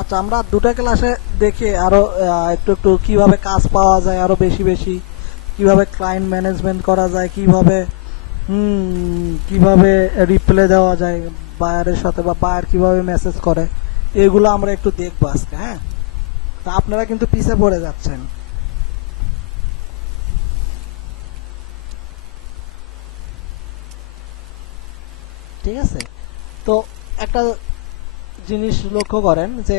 আচ্ছা, আমরা দুটো ক্লাসে দেখি আরো একটু একটু কিভাবে কাজ পাওয়া যায় আরো বেশি বেশি, কিভাবে ক্লায়েন্ট ম্যানেজমেন্ট করা যায়, কিভাবে কিভাবে রিপ্লে দেওয়া যায় বায়ারের সাথে, বা বায়ার কিভাবে মেসেজ করে, এগুলো আমরা একটু দেখবো আজকে। হ্যাঁ, তা আপনারা কিন্তু পিছে পড়ে যাচ্ছেন। ঠিক আছে, তো একটা জিনিস লক্ষ্য করেন যে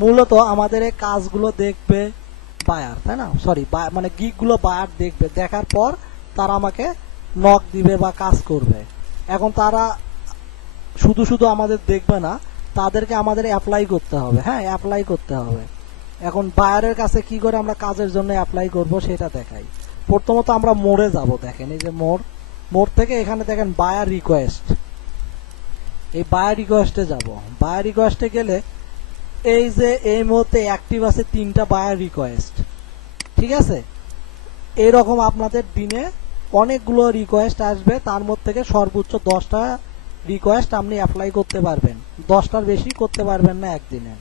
মূলত আমাদের এই কাজগুলো দেখবে বায়ার, তাই না? সরি, মানে গিগগুলো বায়ার দেখবে, দেখার পর তারা আমাকে নক দিবে বা কাজ করবে। এখন তারা শুধু শুধু আমাদের দেখবে না, তাদেরকে আমাদের অ্যাপ্লাই করতে হবে। হ্যাঁ, অ্যাপ্লাই করতে হবে। এখন বায়ারের কাছে কি করে আমরা কাজের জন্য অ্যাপ্লাই করব সেটা দেখাই। প্রথমত আমরা মোড়ে যাব, দেখেন এই যে মোড়, মোড় থেকে এখানে দেখেন বায়ার রিকোয়েস্ট, এই বায়ার রিকোয়েস্টে যাব। বায়ার রিকোয়েস্টে গেলে এই যে এই মুহূর্তে অ্যাক্টিভ আছে 3টা বায়ার রিকোয়েস্ট। ঠিক আছে, এইরকম আপনাদের দিনে অনেকগুলো রিকোয়েস্ট আসবে, তার মধ্যে থেকে সর্বোচ্চ 10টা রিকোয়েস্ট আপনি অ্যাপ্লাই করতে পারবেন, 10টার বেশি করতে পারবেন না একদিনে।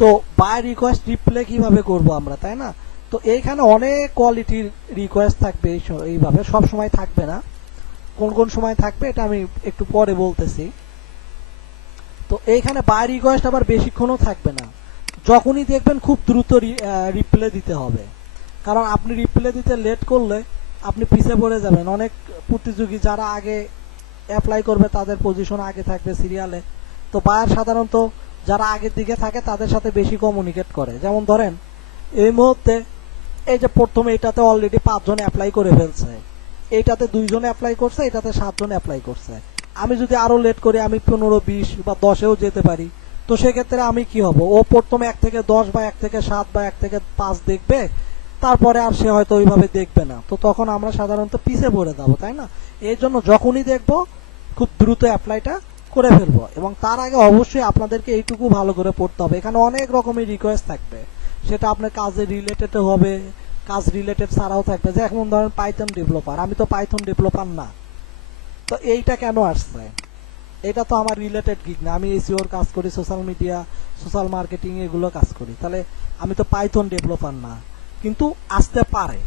তো বায়ার রিকোয়েস্ট রিপ্লে কিভাবে করব আমরা, তাই না? তো এইখানে অনেক কোয়ালিটির রিকোয়েস্ট থাকবে, এইভাবে সব সময় থাকবে না, কোন কোন সময় থাকবে এটা আমি একটু পরে বলতেছি। তো এইখানে বায়ার রিকোয়েস্ট আবার বেশিক্ষণও থাকবে না, যখনই দেখবেন খুব দ্রুত রিপ্লে দিতে হবে, কারণ আপনি রিপ্লে দিতে লেট করলে আপনি পিছিয়ে পড়ে যাবেন। অনেক প্রতিযোগী যারা আগে অ্যাপ্লাই করবে তাদের পজিশন আগে থাকবে সিরিয়ালে। তো বায়ার সাধারণত যারা আগের দিকে থাকে তাদের সাথে বেশি কমিউনিকেট করে। যেমন ধরেন এই মুহূর্তে এই যে প্রথমে এটাতে অলরেডি 5 জন অ্যাপ্লাই করে ফেলছে, এইটাতে 2 জন অ্যাপ্লাই করছে, এটাতে 7 জন অ্যাপ্লাই করছে। আমি যদি আরো লেট করি, আমি 15, 20 বা 10-এও যেতে পারি, তো সেক্ষেত্রে আমি কি হব, ও প্রথমে 1 থেকে 10 বা 1 থেকে 7 বা 1 থেকে 5 দেখবে, তারপরে আর সে হয়তো ওইভাবে দেখবে না। তো তখন আমরা সাধারণত পিছে পড়ে যাবো, তাই না? এই জন্য যখনই দেখবো খুব দ্রুত অ্যাপ্লাইটা করে ফেলবো, এবং তার আগে অবশ্যই আপনাদেরকে এইটুকু ভালো করে পড়তে হবে। এখানে অনেক রকমের রিকোয়েস্ট থাকবে, সেটা আপনার কাজের রিলেটেড হবে, কাজ রিলেটেড ছাড়াও থাকবে। যেমন ধরেন পাইথন ডেভেলপার, আমি তো পাইথন ডেভেলপার না, তো এইটা কেন আসছে? এটা তো আমার রিলেটেড গিগ না, আমি এসইওর কাজ করি, সোশ্যাল মিডিয়া, সোশ্যাল মার্কেটিং এগুলো কাজ করি, তাহলে আমি তো পাইথন ডেভেলপার না। কিন্তু আসতে পারে,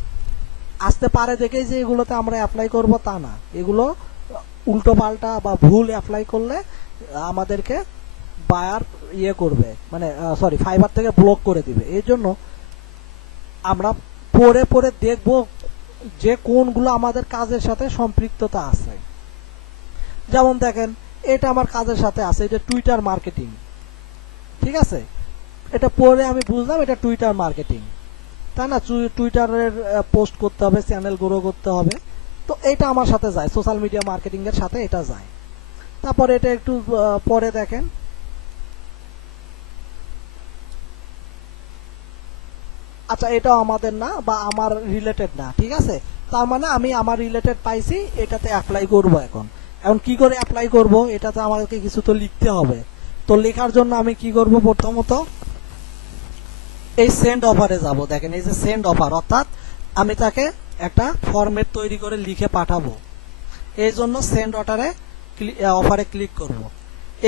আসতে পারে দেখেই যে এগুলোতে আমরা অ্যাপ্লাই করব তা না। এগুলো উল্টো পাল্টা বা ভুল অ্যাপ্লাই করলে আমাদেরকে বায়ার ইয়ে করবে, মানে সরি, ফাইবার থেকে ব্লক করে দিবে। এই জন্য আমরা পড়ে পড়ে দেখব যে কোনগুলো আমাদের কাজের সাথে সম্পৃক্ততা আছে। যেমন দেখেন এটা আমার কাজের সাথে আছে, এটা টুইটার মার্কেটিং। ঠিক আছে, এটা পড়ে আমি বুঝলাম এটা টুইটার মার্কেটিং, তাই না? টুইটারের পোস্ট করতে হবে, চ্যানেল গ্রো করতে হবে, তো এটা আমার সাথে যায়, সোশ্যাল মিডিয়া মার্কেটিং এর সাথে এটা যায়। তারপরে এটা একটু পরে দেখেন, আচ্ছা এটাও আমাদের না বা আমার রিলেটেড না। ঠিক আছে, তার মানে আমি আমার রিলেটেড পাইছি, এটাতে অ্যাপ্লাই করব। এখন এখন কি করে অ্যাপ্লাই করব, এটাতে আমাকে কিছু তো লিখতে হবে। তো লেখার জন্য আমি কি করব, প্রথমত এই সেন্ড অফারে যাব। দেখেন এই যে সেন্ড অফার, অর্থাৎ আমি তাকে একটা ফরম্যাট তৈরি করে লিখে পাঠাবো, এই জন্য সেন্ড অফারে ক্লিক করব।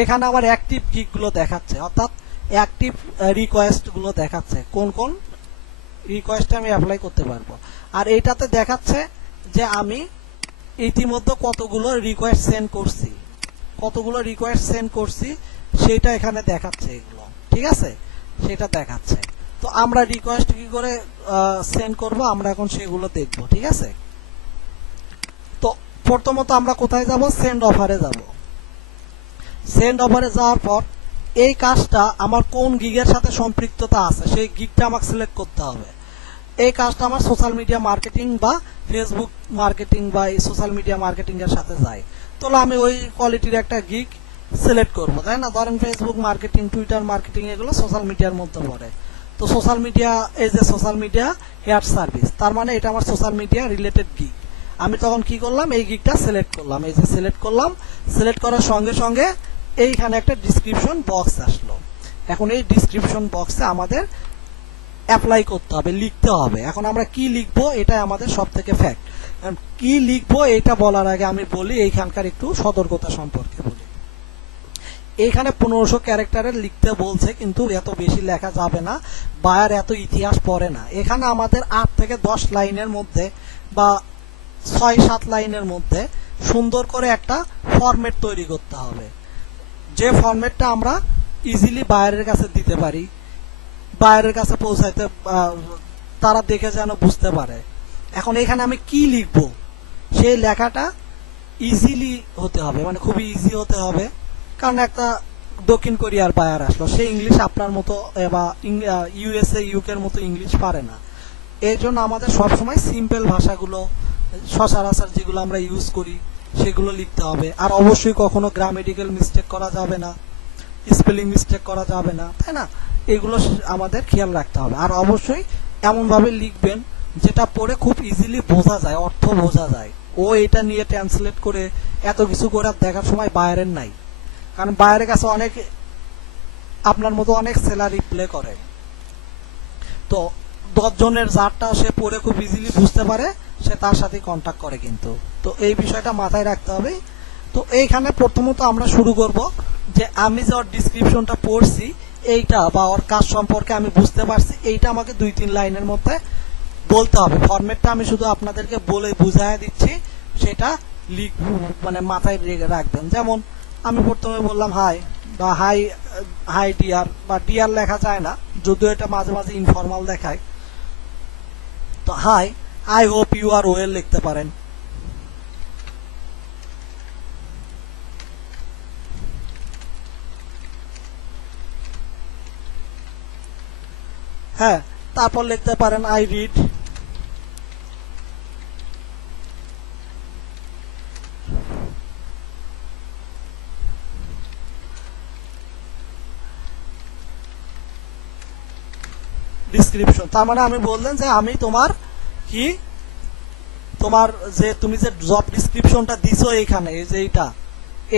এখানে আমার অ্যাক্টিভ গিগ গুলো দেখাচ্ছে, অর্থাৎ অ্যাক্টিভ রিকোয়েস্ট গুলো দেখাচ্ছে, কোন কোন রিকোয়েস্টে আমি অ্যাপ্লাই করতে পারবো। আর এইটাতে দেখাচ্ছে যে আমি ইতিমধ্যে কতগুলো রিকোয়েস্ট সেন্ড করছি, সেটা এখানে দেখাচ্ছে এগুলো। ঠিক আছে, সেটা দেখাচ্ছে। তো আমরা রিকোয়েস্ট কি করে সেন্ড করব, আমরা এখন সেগুলো দেখব। ঠিক আছে, তো প্রথমত আমরা কোথায় যাব, সেন্ড অফারে যাব। সেন্ড অফারে যাওয়ার পর এই কাজটা আমার কোন গিগের সাথে সম্পৃক্ততা আছে সেই গিগটা আমাকে সিলেক্ট করতে হবে। এই কাজটা আমার সোশ্যাল মিডিয়া মার্কেটিং বা ফেসবুক মার্কেটিং বা এই সোশ্যাল মিডিয়া মার্কেটিং এর সাথে যায়। তাহলে আমি ওই কোয়ালিটির একটা গিগ সিলেক্ট করবো, তাই না? ধরেন ফেসবুক মার্কেটিং, টুইটার মার্কেটিং, এগুলো সোশ্যাল মিডিয়ার মধ্যে পড়ে। তো সোশ্যাল মিডিয়া, এই যে সোশ্যাল মিডিয়া হেয়ার সার্ভিস, তার মানে এটা আমার সোশ্যাল মিডিয়া রিলেটেড গিগ। আমি তখন কি করলাম, এই গিগটা সিলেক্ট করলাম, এই যে সিলেক্ট করলাম। সিলেক্ট করার সঙ্গে সঙ্গে এইখানে একটা ডিসক্রিপশন বক্স আসলো। এখন এই ডিসক্রিপশন বক্সে আমাদের অ্যাপ্লাই করতে হবে, লিখতে হবে। এখন আমরা কি লিখবো, এটা আমাদের সব থেকে ফ্যাক্ট। কি লিখবো এটা বলার আগে আমি বলি এইখানকার একটু সতর্কতা সম্পর্কে বলি। এইখানে 1500 ক্যারেক্টারের লিখতে বলছে, কিন্তু এত বেশি লেখা যাবে না, বায়ার এত ইতিহাস পড়ে না। এখানে আমাদের 8 থেকে 10 লাইনের মধ্যে বা 6-7 লাইনের মধ্যে সুন্দর করে একটা ফরম্যাট তৈরি করতে হবে, যে ফরম্যাটটা আমরা ইজিলি বায়ারের কাছে দিতে পারি, বায়ারের কাছে পৌঁছাইতে তারা দেখে যেন বুঝতে পারে। এখন এখানে আমি কি লিখবো, সেই লেখাটা ইজিলি হতে হবে, মানে খুবই ইজি হতে হবে। কারণ একটা দক্ষিণ কোরিয়ার বায়ার আসলো, সে ইংলিশ আপনার মতো বা ইউএসএ ইউকের মতো ইংলিশ পারে না। এই জন্য আমাদের সবসময় সিম্পল ভাষাগুলো, সচরাচর যেগুলো আমরা ইউজ করি সেগুলো লিখতে হবে। আর অবশ্যই কখনো গ্রামেটিক্যাল মিস্টেক করা যাবে না, স্পেলিং মিস্টেক করা যাবে না, তাই না? এগুলো আমাদের খেয়াল রাখতে হবে। আর অবশ্যই এমনভাবে লিখবেন যেটা পড়ে খুব ইজিলি বোঝা যায়, অর্থ বোঝা যায়। ও এটা নিয়ে ট্রান্সলেট করে এত কিছু করে দেখার সময় বায়ারের নাই, কারণ বায়ারের কাছে অনেক আপনার মতো অনেক স্যালারি প্লে করে। তো 10 জনের যারটা সে পড়ে খুব ইজিলি বুঝতে পারে, সে তার সাথে কন্ট্যাক্ট করে কিন্তু। তো এই বিষয়টা মাথায় রাখতে হবে। তো এইখানে প্রথমত আমরা শুরু করব যে আমি যে ওর ডিসক্রিপশনটা পড়ছি এইটা বা ওর কাজ সম্পর্কে আমি বুঝতে পারছি, এইটা আমাকে 2-3 লাইনের মধ্যে বলতে হবে। ফরম্যাটটা আমি শুধু আপনাদেরকে বলে বুঝাই দিচ্ছি, সেটা মানে মাথায় রাখবেন। যেমন আমি প্রথমে বললাম হাই বা হাই হাই ডিয়ার, বা ডিয়ার লেখা যায় না, যদিও এটা মাঝে মাঝে ইনফর্মাল দেখায়। তো hi, I hope you are well লিখতে পারেন। হ্যাঁ, তারপর লিখতে পারেন আই রিড, ডিসক্রিপশন। তার মানে আমি বললেন যে আমি তোমার কি, তোমার যে তুমি যে জব ডিসক্রিপশনটা দিছো এখানে, এই যে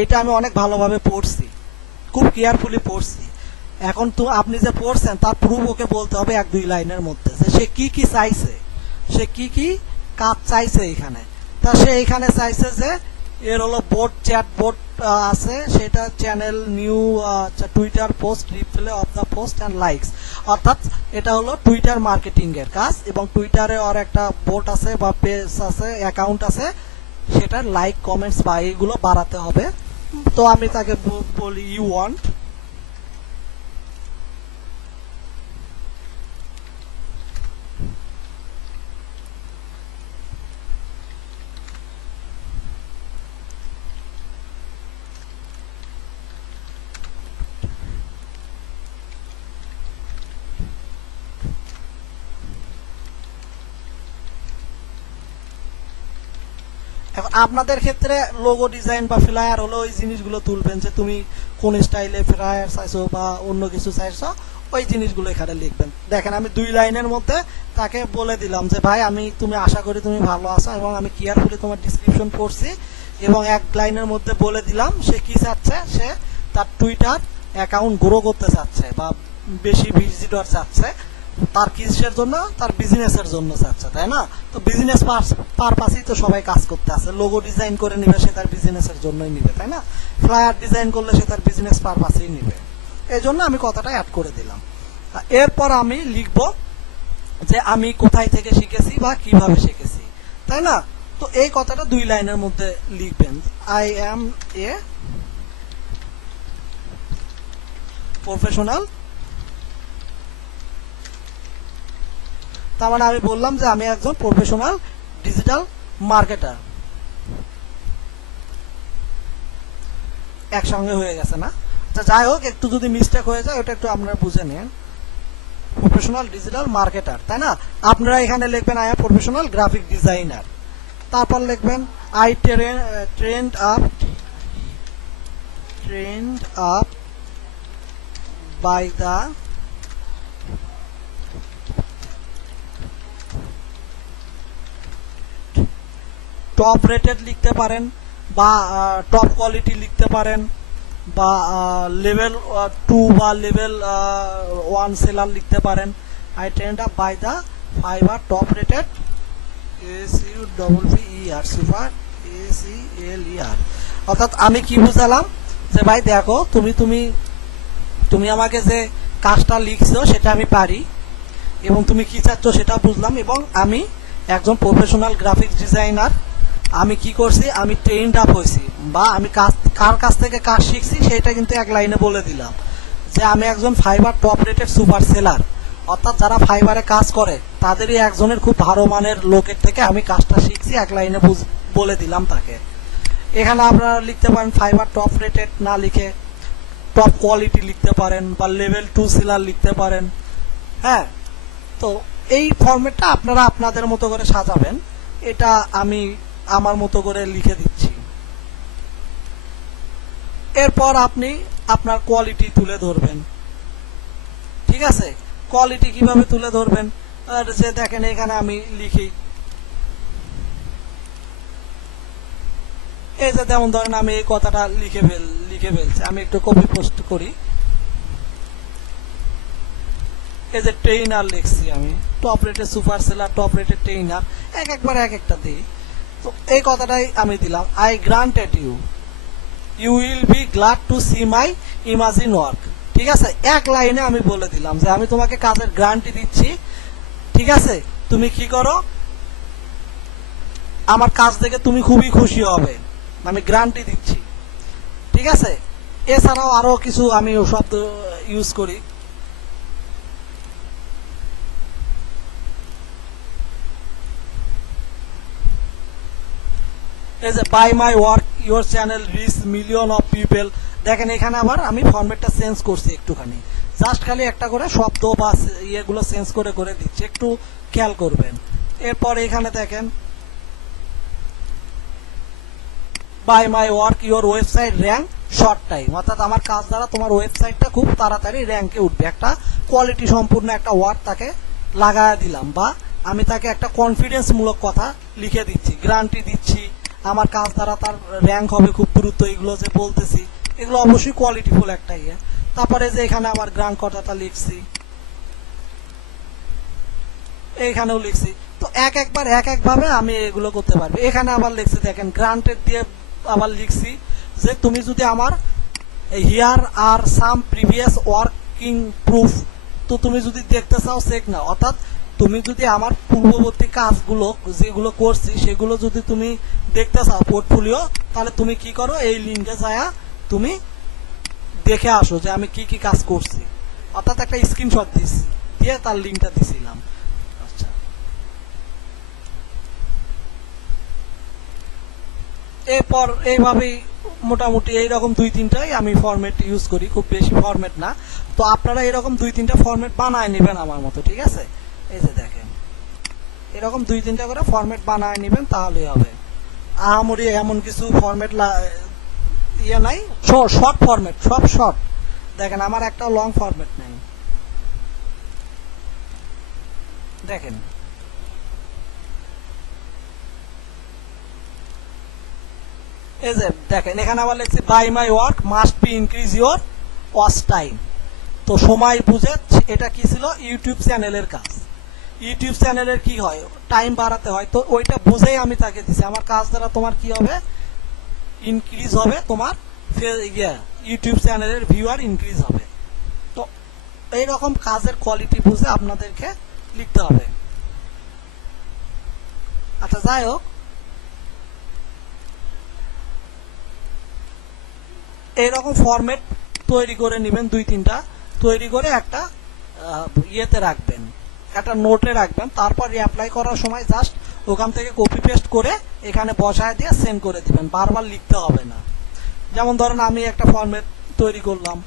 এটা আমি অনেক ভালোভাবে পড়ছি, খুব কেয়ারফুলি পড়ছি। এখন তো আপনি যে পড়ছেন তার প্রুফ ওকে বলতে হবে 1-2 লাইনের মধ্যে, যে সে কি কি চাইছে, সে কি কি কাজ চাইছে এখানে। তা সে এখানে চাইছে যে এর হলো বোট, চ্যাট বোট আছে, সেটা channel, new Twitter post, reply of the post and likes, অর্থাৎ এটা হলো টুইটার মার্কেটিং এর কাজ। এবং টুইটারে ওর একটা বোট আছে বা পেজ আছে, অ্যাকাউন্ট আছে, সেটার লাইক, কমেন্টস বা এইগুলো বাড়াতে হবে। তো আমি তাকে বলি ইউ ওয়ান্ট, আপনাদের ক্ষেত্রে লোগো ডিজাইন বা ফ্লায়ার হলো ওই জিনিসগুলো তুলবেন, যে তুমি কোন স্টাইলে ফ্লায়ার চাইছো বা অন্য কিছু চাইছো, ওই জিনিসগুলো এখানে লিখবেন। দেখেন আমি 2 লাইনের মধ্যে তাকে বলে দিলাম যে ভাই তুমি আশা করি তুমি ভালো আছো, এবং আমি কেয়ারফুলি তোমার ডিসক্রিপশন পড়ছি, এবং 1 লাইনের মধ্যে বলে দিলাম সে কি চাচ্ছে, সে তার টুইটার অ্যাকাউন্ট গ্রো করতে চাচ্ছে বা বেশি ভিজিটর চাচ্ছে। তার কিসের জন্য? তার বিজনেসের জন্য চাচ্ছে, তাই না? তো বিজনেস পারপাসেই তো সবাই কাজ করতে আছে। লোগো ডিজাইন করে নিবে, সে তার বিজনেসের জন্যই নিবে, তাই না? ফ্লায়ার ডিজাইন করলে সে তার বিজনেস পারপাসেই নিবে। এই জন্য আমি কথাটা অ্যাড করে দিলাম। এরপর আমি লিখবো যে আমি কোথায় থেকে শিখেছি বা কিভাবে শিখেছি, তাই না? তো এই কথাটা 2 লাইনের মধ্যে লিখবেন। আই এম এ প্রফেশনাল, তার মানে আমি বললাম যে আমি একজন প্রফেশনাল ডিজিটাল মার্কেটার। একসঙ্গে হয়ে গেছে না? আচ্ছা যাই হোক, একটু যদি মিস্টেক হয়ে যায় ওটা একটু আপনারা বুঝে নিন। প্রফেশনাল ডিজিটাল মার্কেটার, তাই না? আপনারা এখানে লিখবেন I am professional graphic designer. তারপর লিখবেন I trained up by the top rated লিখতে পারেন, বা টপ কোয়ালিটি লিখতে পারেন, বা লেভেল 2 বা লেভেল 1 সেলার লিখতে পারেন। I trained up by the Fiverr top rated SUPPER SUPER ACLER। অর্থাৎ আমি কি বুঝালাম, যে ভাই দেখো তুমি তুমি তুমি আমাকে যে কাজটা লিখছো সেটা আমি পারি এবং তুমি কি চাচ্ছ সেটা বুঝলাম, এবং আমি একজন প্রফেশনাল গ্রাফিক্স ডিজাইনার। আমি কি করছি, আমি ট্রেন্ড আপ হয়েছি বা আমি কার কাছ থেকে কাজ শিখছি সেটা কিন্তু এক লাইনে বলে দিলাম যে আমি একজন fibre top rated super seller, অর্থাৎ যারা ফাইবারে কাজ করে তাদেরই একজনের খুব ভালো মানের লোকের থেকে আমি কাজটা শিখছি, এক লাইনে বলে দিলাম তাকে। এখানে আপনারা লিখতে পারেন ফাইবার টপ রেটেড না লিখে টপ কোয়ালিটি লিখতে পারেন বা লেভেল 2 সেলার লিখতে পারেন। হ্যাঁ, তো এই ফরম্যাটটা আপনারা আপনাদের মতো করে সাজাবেন, এটা আমি আমার মতো করে লিখে দিচ্ছি। এরপর আপনি আপনার কোয়ালিটি তুলে ধরবেন। ঠিক আছে, কোয়ালিটি কিভাবে তুলে ধরবেন, আর যে দেখেন এখানে আমি লিখি, এই যে যেমন ধরেন আমি এই কথাটা লিখে ফেলছি, আমি একটু কপি পোস্ট করি। এই যে ট্রেইনার লিখছি আমি, top rated super seller, top rated trainer, একবার এক একটা দিই। তো এই কথাটাই আমি দিলাম, I granted you, you will be glad to see my imagine work. ঠিক আছে, এক লাইনে আমি বলে দিলাম যে আমি তোমাকে কাজের গ্যারান্টি দিচ্ছি। ঠিক আছে, তুমি কি করো, আমার কাজ দেখে তুমি খুবই খুশি হবে, আমি গ্যারান্টি দিচ্ছি। ঠিক আছে, এছাড়াও আরো কিছু আমি শব্দ ইউজ করি। এই যে by my work your channel reach million of people, দেখেন এখানে আবার আমি ফরম্যাটটা চেঞ্জ করছি একটুখানি, জাস্ট খালি একটা করে শব্দ বা ইয়েগুলো চেঞ্জ করে করে দিচ্ছি, একটু খেয়াল করবেন। এরপর এখানে দেখেন by my work your website rank short time, অর্থাৎ আমার কাজ দ্বারা তোমার ওয়েবসাইটটা খুব তাড়াতাড়ি র্যাঙ্কে উঠবে। একটা কোয়ালিটি সম্পূর্ণ একটা ওয়ার্ড তাকে লাগায় দিলাম, বা আমি তাকে একটা কনফিডেন্স মূলক কথা লিখে দিচ্ছি, গ্যারান্টি দিচ্ছি আমার কাজ দ্বারা তার র্যাঙ্ক হবে খুব দ্রুত, এগুলো যে বলতেছি এগুলো অবশ্যই কোয়ালিটিফুল একটা ইয়ে। তারপরে যে এখানে আবার গ্রান্ট কথাটা লিখছি, এইখানেও লিখছি। তো একবার একভাবে আমি এগুলো করতে পারবো। এখানে আবার লিখছি দেখেন গ্রান্টেড দিয়ে আবার লিখছি যে তুমি যদি আমার here are some previous working proof, তো তুমি যদি দেখতে চাও চেক নাও, অর্থাৎ তুমি যদি আমার পূর্ববর্তী কাজগুলো যেগুলো করছি সেগুলো যদি তুমি দেখতে চাও পোর্টফোলিও, তাহলে তুমি কি করো, এই লিঙ্কে যায়া তুমি দেখে আসো যে আমি কি কি কাজ করছি, অর্থাৎ একটা স্ক্রিনশট দিয়ে তার লিঙ্কটা দিছিলাম। আচ্ছা, এরপর এইভাবেই মোটামুটি এইরকম 2-3টাই আমি ফরম্যাট ইউজ করি, খুব বেশি ফরম্যাট না। তো আপনারা এরকম 2-3টা ফরম্যাট বানায় নেবেন আমার মতো। ঠিক আছে, এই যে দেখেন এরকম 2-3টা করে ফরম্যাট বানায় নেবেন, তাহলেই হবে। আহামরি এমন কিছু ফরম্যাট ইয়ে নাই, শর্ট ফরম্যাট, সব শর্ট। দেখেন আমার একটা লং ফরম্যাট নাই, দেখেন এই যে দেখেন এখানে আবার লিখছি by my work must be increase your watch time. তো সময় বুঝে, এটা কি ছিল, ইউটিউব চ্যানেলের কাজ। ইউটিউব চ্যানেলের কি হয়, টাইম বাড়াতে হয়, তো ওইটা বুঝেই আমি তাকে দিছি আমার কাজ দ্বারা তোমার কি হবে, ইনক্রিজ হবে, তোমার ইউটিউব চ্যানেলের ভিউয়ার ইনক্রিজ হবে। তো এইরকম কাজের কোয়ালিটি বুঝে আপনাদেরকে লিখতে হবে। আচ্ছা, যাই হোক, এইরকম ফরম্যাট তৈরি করে নেবেন, 2-3টা তৈরি করে একটা ইয়েতে রাখবেন, একটা নোটে রাখবেন। তারপর অ্যাপ্লাই করার সময় জাস্ট ওখান থেকে কপি পেস্ট করে এখানে বসায় দিয়ে সেন্ড করে দিবেন, বারবার লিখতে হবে না। যেমন ধরেন আমি একটা ফরম্যাট তৈরি করলাম,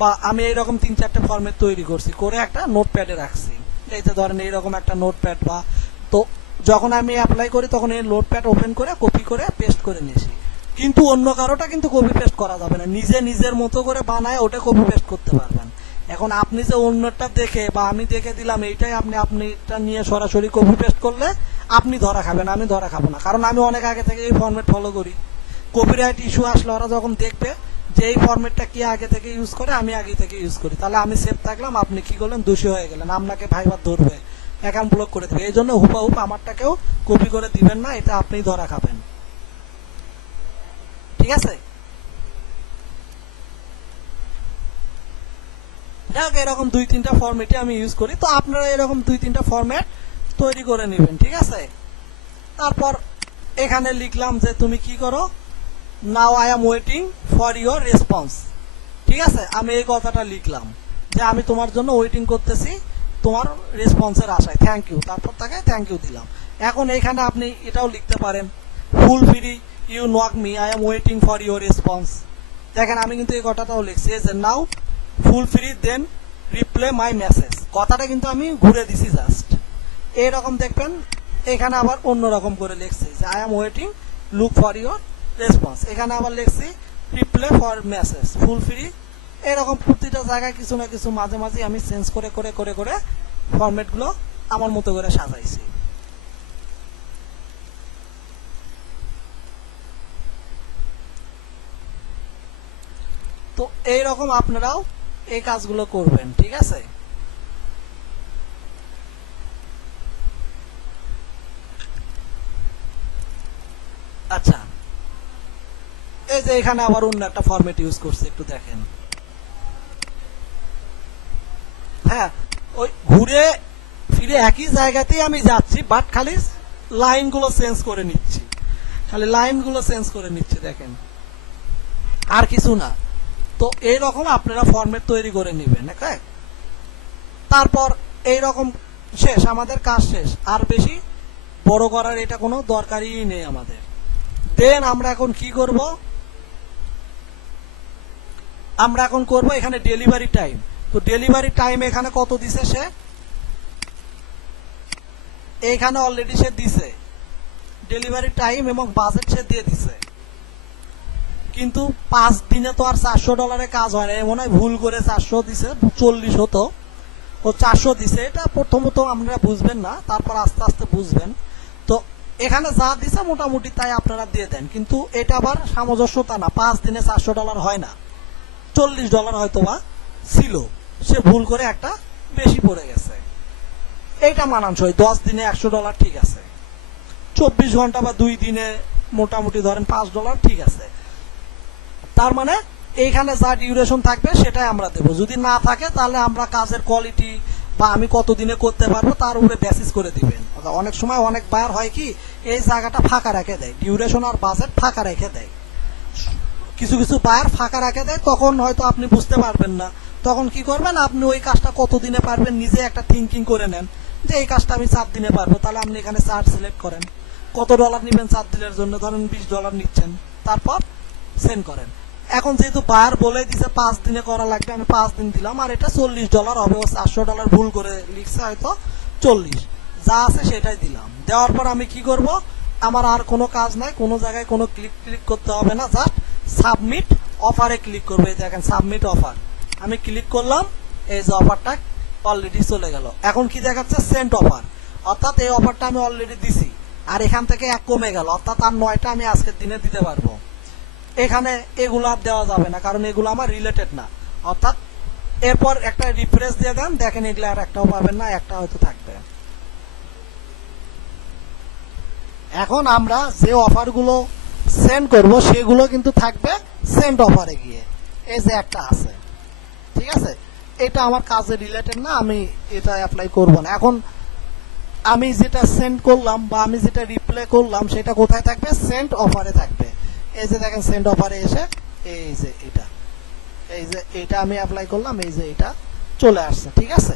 বা আমি এইরকম 3-4টে ফরম্যাট তৈরি করছি, করে একটা নোটপ্যাডে রাখছি। এই যে ধরেন এইরকম একটা নোটপ্যাড, বা তো যখন আমি অ্যাপ্লাই করি তখন এই নোটপ্যাড ওপেন করে কপি করে পেস্ট করে নিয়েছি। কিন্তু অন্য কারোটা কিন্তু কপি পেস্ট করা যাবে না, নিজের মতো করে বানায় ওটা কপি পেস্ট করতে পারবেন। এখন আপনি যে অন্যটা দেখে বা আমি দেখে দিলাম এইটাই আপনি এটা নিয়ে সরাসরি কপি পেস্ট করলে আপনি ধরা খাবেন, আমি ধরা খাবো না, কারণ আমি অনেক আগে থেকে এই ফরম্যাট ফলো করি। কপিরাইট ইস্যু আসলে ওরা যখন দেখবে যে এই ফরম্যাটটা কি আগে থেকে ইউজ করে, আমি আগে থেকে ইউজ করি, তাহলে আমি সেফ থাকলাম, আপনি কি করলেন, দোষী হয়ে গেলেন, আপনাকে ভাইবার ধরবে, অ্যাকাউন্ট ব্লক করে দেবে। এই জন্য হুপাহুপ আমারটাকেও কপি করে দিবেন না, এটা আপনি ধরা খাবেন। ঠিক আছে, যাক এরকম 2-3টা ফরম্যাটে আমি ইউজ করি, তো আপনারা এরকম 2-3টা ফরম্যাট তৈরি করে নেবেন, ঠিক আছে। তারপর এখানে লিখলাম যে তুমি কি করো, now I am waiting for your response, ঠিক আছে। আমি এই কথাটা লিখলাম যে আমি তোমার জন্য ওয়েটিং করতেছি তোমার রেসপন্সের আশায়, থ্যাংক ইউ, তারপর তাকে থ্যাংক ইউ দিলাম। এখন এখানে আপনি এটাও লিখতে পারেন, full free you knock me I am waiting for your response. দেখেন আমি কিন্তু এই কথাটাও লিখছি যে now full free then reply my message, কথাটা কিন্তু আমি ঘুরে দিছি জাস্ট এইরকম। দেখবেন এখানে আবার অন্যরকম করে লিখছি যে I am waiting look for your response, এখানে আবার লিখছি reply for message full free. এরকম প্রতিটা জায়গায় কিছু না কিছু মাঝে মাঝে আমি চেঞ্জ করে করে করে করে ফরম্যাটগুলো আমার মতো করে সাজাইছি। তো এইরকম আপনারাও এই কাজগুলো করবেন, ঠিক আছে। আচ্ছা, এই যে এখানে আবার অন্য একটা ফরম্যাট ইউজ করছে, একটু দেখেন। হ্যাঁ, ওই ঘুরে ফিরে একই জায়গাতেই আমি যাচ্ছি, বাট খালি লাইনগুলো চেঞ্জ করে নিচ্ছি, খালি লাইনগুলো চেঞ্জ করে নিচ্ছি, দেখেন, আর কিছু না। তো এইরকম আপনারা ফরম্যাট তৈরি করে নেবেন, হ্যাঁ। তারপর এইরকম শেষ, আমাদের কাজ শেষ, আর বেশি বড় করার এটা কোনো দরকারই নেই আমাদের। দেন আমরা এখন কি করব, আমরা এখন করব এখানে ডেলিভারি টাইম। তো ডেলিভারি টাইম এখানে কত দিছে সে, এখানে অলরেডি সে দিছে ডেলিভারি টাইম এবং বাজেট সে দিয়ে দিছে, কিন্তু 5 দিনে তো আর $400 কাজ হয় না, মনে হয় ভুল করে 400 দিছে, 40 হতো, ও 400 দিছে। এটা প্রথমত আপনারা বুঝবেন না, তারপর আস্তে আস্তে বুঝবেন। তো এখানে যা দিছে মোটামুটি তাই আপনারা দিয়ে দেন, কিন্তু এটা আবার সামঞ্জস্যতা না, 5 দিনে $400 হয় না, $40 হয়তো বা ছিল, সে ভুল করে একটা বেশি পড়ে গেছে, এইটা মানানসই। 10 দিনে $100 ঠিক আছে, 24 ঘন্টা বা 2 দিনে মোটামুটি ধরেন $5 ঠিক আছে। তার মানে এইখানে যা ডিউরেশন থাকবে সেটাই আমরা দেবো, যদি না থাকে তাহলে আমরা কাজের কোয়ালিটি বা আমি কত দিনে করতে পারবো তার উপরে বেসিস করে দিবেন। অনেক সময় অনেক বায়ার হয় কি এই জায়গাটা ফাঁকা রেখে দেয়, ডিউরেশন আর বাজেট ফাঁকা রেখে দেয়, কিছু কিছু বায়ার ফাঁকা রেখে দেয়, তখন হয়তো আপনি বুঝতে পারবেন না। তখন কি করবেন, আপনি ওই কাজটা কত দিনে পারবেন নিজে একটা থিঙ্কিং করে নেন যে এই কাজটা আমি 4 দিনে পারবো, তাহলে আপনি এখানে চার্জ সিলেক্ট করেন, কত ডলার নেবেন 4 দিনের জন্য, ধরেন $20 নিচ্ছেন, তারপর সেন্ড করেন। এখন যেহেতু বায়ার বলে দিছে 5 দিনে করা লাগবে, আমি 5 দিন দিলাম, আর এটা $40 হবে, ও $400 ভুল করে লিখছে হয়তো 40, যা আছে সেটাই দিলাম। দেওয়ার পর আমি কি করব, আমার আর কোনো কাজ নাই, কোনো জায়গায় কোনো ক্লিক করতে হবে না, জাস্ট সাবমিট অফারে ক্লিক করবে। দেখেন সাবমিট অফার, আমি ক্লিক করলাম, এই যে অফারটা অলরেডি চলে গেল। এখন কি দেখাচ্ছে, সেন্ট অফার, অর্থাৎ এই অফারটা আমি অলরেডি দিছি, আর এখান থেকে 1 কমে গেল, অর্থাৎ আর 9টা আমি আজকের দিনে দিতে পারবো। এখানে এগুলো আর দেওয়া যাবে না, কারণ এগুলো আমার রিলেটেড না, অর্থাৎ এরপর একটা রিফ্রেশ দিয়ে দেন, দেখেন এগুলো আর একটাও পাবেন না, একটা হয়তো থাকবে। এখন আমরা যে অফারগুলো সেন্ড করব সেগুলো কিন্তু থাকবে সেন্ড অফারে গিয়ে, এই যে একটা আছে, ঠিক আছে, এটা আমার কাজে রিলেটেড না, আমি এটা অ্যাপ্লাই করব না। এখন আমি যেটা সেন্ড করলাম বা আমি যেটা রিপ্লাই করলাম সেটা কোথায় থাকবে, সেন্ড অফারে থাকবে। এই যে দেখেন সেন্ড অফারে এসে এই যে এটা আমি অ্যাপ্লাই করলাম, এই যে এটা চলে আসছে, ঠিক আছে।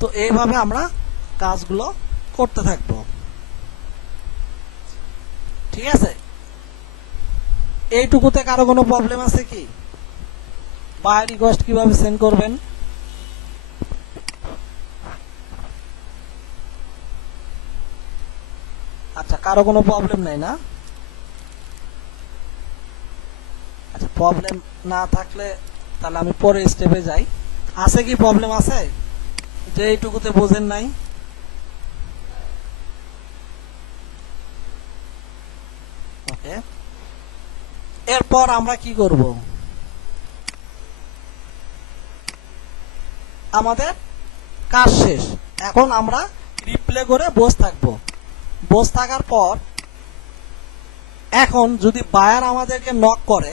তো এইভাবে আমরা কাজগুলো করতে থাকবো, ঠিক আছে। এইটুকুতে কারো কোনো প্রবলেম আছে কি, বাই রিকোয়েস্ট কিভাবে সেন্ড করবেন? আচ্ছা, কারো কোনো প্রবলেম নাই না? আচ্ছা, প্রবলেম না থাকলে তাহলে আমি পরের স্টেপে যাই। আছে কি প্রবলেম আছে যে এইটুকুতে বোঝেন নাই? ওকে, এরপর আমরা কি করব, আমাদের কাজ শেষ, এখন আমরা রিপ্লে করে বসে থাকবো। বসে থাকার পর এখন যদি বায়ার আমাদেরকে নক করে,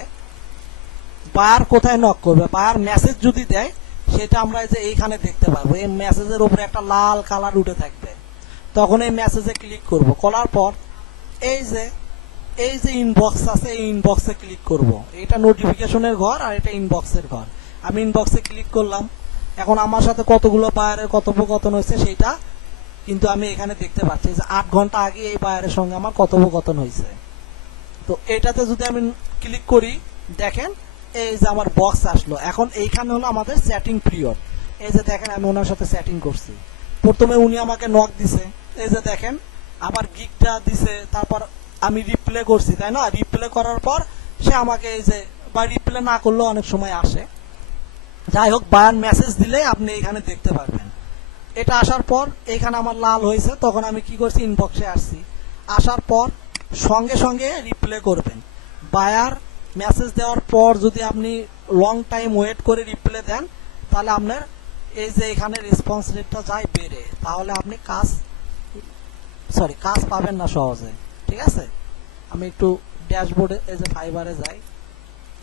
বায়ার কোথায় নক করবে, বায়ার মেসেজ যদি দেয় সেটা আমরা এই যে এইখানে দেখতে পারবো। এই মেসেজের উপরে একটা লাল কালার উঠে থাকবে, তখন এই মেসেজে ক্লিক করব, করার পর এই যে ইনবক্স আছে, এই ইনবক্সে ক্লিক করব। এটা নোটিফিকেশনের ঘর আর এটা ইনবক্সের ঘর। আমি ইনবক্সে ক্লিক করলাম। এখন আমার সাথে কতগুলো বায়ারের কথোপকথন হয়েছে সেটা কিন্তু আমি এখানে দেখতে পাচ্ছি যে 8 ঘন্টা আগে এই বায়ারের সঙ্গে আমার কথোপকথন হয়েছে। তো এটাতে যদি আমি ক্লিক করি, দেখেন এই যে আমার বক্স আসলো। এখন এইখানে হলো আমাদের চ্যাটিং পিরিয়ড। এই যে দেখেন আমি ওনার সাথে চ্যাটিং করছি। প্রথমে উনি আমাকে নক দিছে, এই যে দেখেন আবার গিগটা দিছে, তারপর আমি রিপ্লে করছি, তাই না? রিপ্লে করার পর সে আমাকে এই যে, বা রিপ্লে না করলেও অনেক সময় আসে, যাই হোক বায়ার মেসেজ দিলে আপনি এখানে দেখতে পারবেন। এটা আসার পর এখানে আমার লাল হয়েছে, তখন আমি কি করছি, ইনবক্সে আসছি। আসার পর সঙ্গে সঙ্গে রিপ্লে করবেন। বায়ার মেসেজ দেওয়ার পর যদি আপনি লং টাইম ওয়েট করে রিপ্লে দেন, তাহলে আপনার এই যে এখানে রেসপন্স রেটটা যায় বেড়ে, তাহলে আপনি কাজ পাবেন না সহজে। ঠিক আছে, আমি একটু ড্যাশবোর্ডে এই যে ফাইবারে যাই।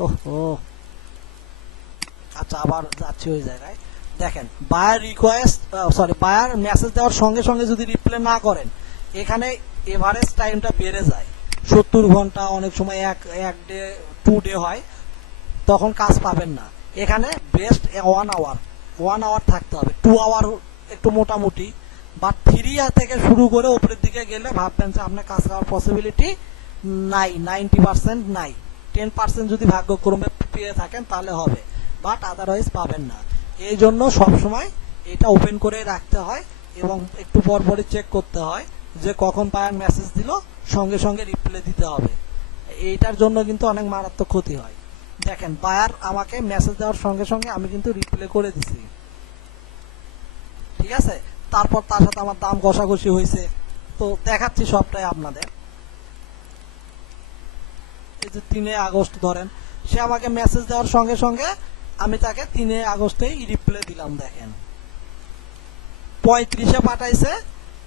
ওহো, আচ্ছা আবার যাচ্ছি ওই জায়গায়। দেখেন বায়ার মেসেজ দেওয়ার সঙ্গে সঙ্গে যদি রিপ্লে না করেন, এখানে এভারেজ টাইমটা বেড়ে যায় 70 ঘন্টা, অনেক সময় এক ডে 2 ডে হয়, তখন কাজ পাবেন না। এখানে বেস্ট 1 আওয়ার থাকতে হবে। 2 আওয়ার একটু মোটামুটি, বা 3 থেকে শুরু করে উপরের দিকে গেলে ভাববেন যে আপনার কাজ পাওয়ার পসিবিলিটি নাই, 90% নাই। 10% যদি ভাগ্যক্রমে পেয়ে থাকেন তাহলে হবে, বাট আদারওয়াইজ পাবেন না। এই জন্য সবসময় এটা ওপেন করে রাখতে হয় এবং একটু পরপরই চেক করতে হয় যে কখন বায়ার মেসেজ দিল, সঙ্গে সঙ্গে রিপ্লে দিতে হবে। এইটার জন্য কিন্তু অনেক মারাত্মক ক্ষতি হয়। দেখেন বায়ার আমাকে মেসেজ দেওয়ার সঙ্গে সঙ্গে আমি কিন্তু রিপ্লে করে দিছি। ঠিক আছে, তারপর তার সাথে আমার দাম কষাকষি হয়েছে, তো দেখাচ্ছি সবটাই আপনাদের। এই যে 3 আগস্ট ধরেন, সে আমাকে মেসেজ দেওয়ার সঙ্গে সঙ্গে আমি তাকে 3 আগস্টেই রিপ্লে দিলাম। দেখেন 35-এ পাঠাইছে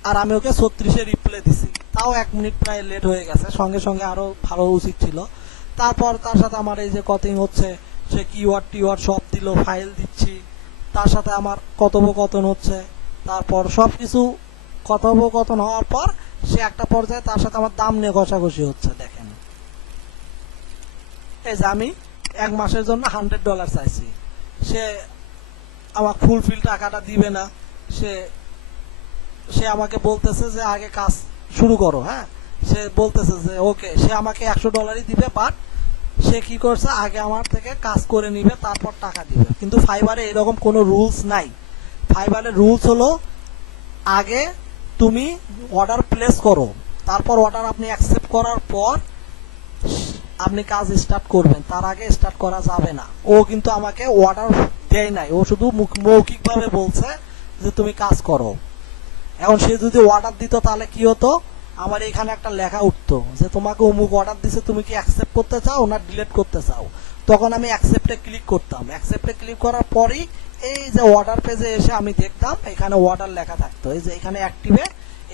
আর আমি ওকে 36-এ রিপ্লে দিছি, তাও 1 মিনিট প্রায় লেট হয়ে গেছে। সঙ্গে সঙ্গে আরো ভালো উচিত ছিল। তারপর তার সাথে আমার এই যে কতিং হচ্ছে, সে কিওয়ার্ড সব দিল, ফাইল দিচ্ছি, তার সাথে আমার কথোপকথন হচ্ছে। তারপর সবকিছু কথোপকথন হওয়ার পর সে একটা পর্যায়ে তার সাথে আমার দাম নিয়ে ঘষাঘষি হচ্ছে। দেখেন এই যে আমি 1 মাসের জন্য $100 চাইছি, সে আমার ফুলফিল টাকাটা দিবে না। সে আমাকে বলতেছে যে আগে কাজ শুরু করো। হ্যাঁ, সে বলতেছে যে ওকে, সে আমাকে $100 দিবে, বাট সে কি করছে, আগে আমার থেকে কাজ করে নিবে, তারপর টাকা দিবে। কিন্তু ফাইবারে এরকম কোনো রুলস নাই। ফাইবারের রুলস হলো আগে তুমি অর্ডার প্লেস করো, তারপর অর্ডার আপনি অ্যাকসেপ্ট করার পর আপনি কাজ স্টার্ট করবেন, তার আগে স্টার্ট করা যাবে না। ও কিন্তু আমাকে অর্ডার দেয় নাই, ও শুধু মৌখিকভাবে বলছে যে তুমি কাজ করো। এখন সে যদি অর্ডার দিত তাহলে কি হতো, আমার এখানে একটা লেখা উঠতো যে তোমাকে অমুক অর্ডার দিছে, তুমি কি অ্যাকসেপ্ট করতে চাও না ডিলিট করতে চাও। তখন আমি অ্যাকসেপ্টে ক্লিক করতাম। অ্যাকসেপ্টে ক্লিক করার পরই এই যে অর্ডার পেজে এসে আমি দেখতাম এখানে অর্ডার লেখা থাকতো, এই যে এখানে অ্যাক্টিভে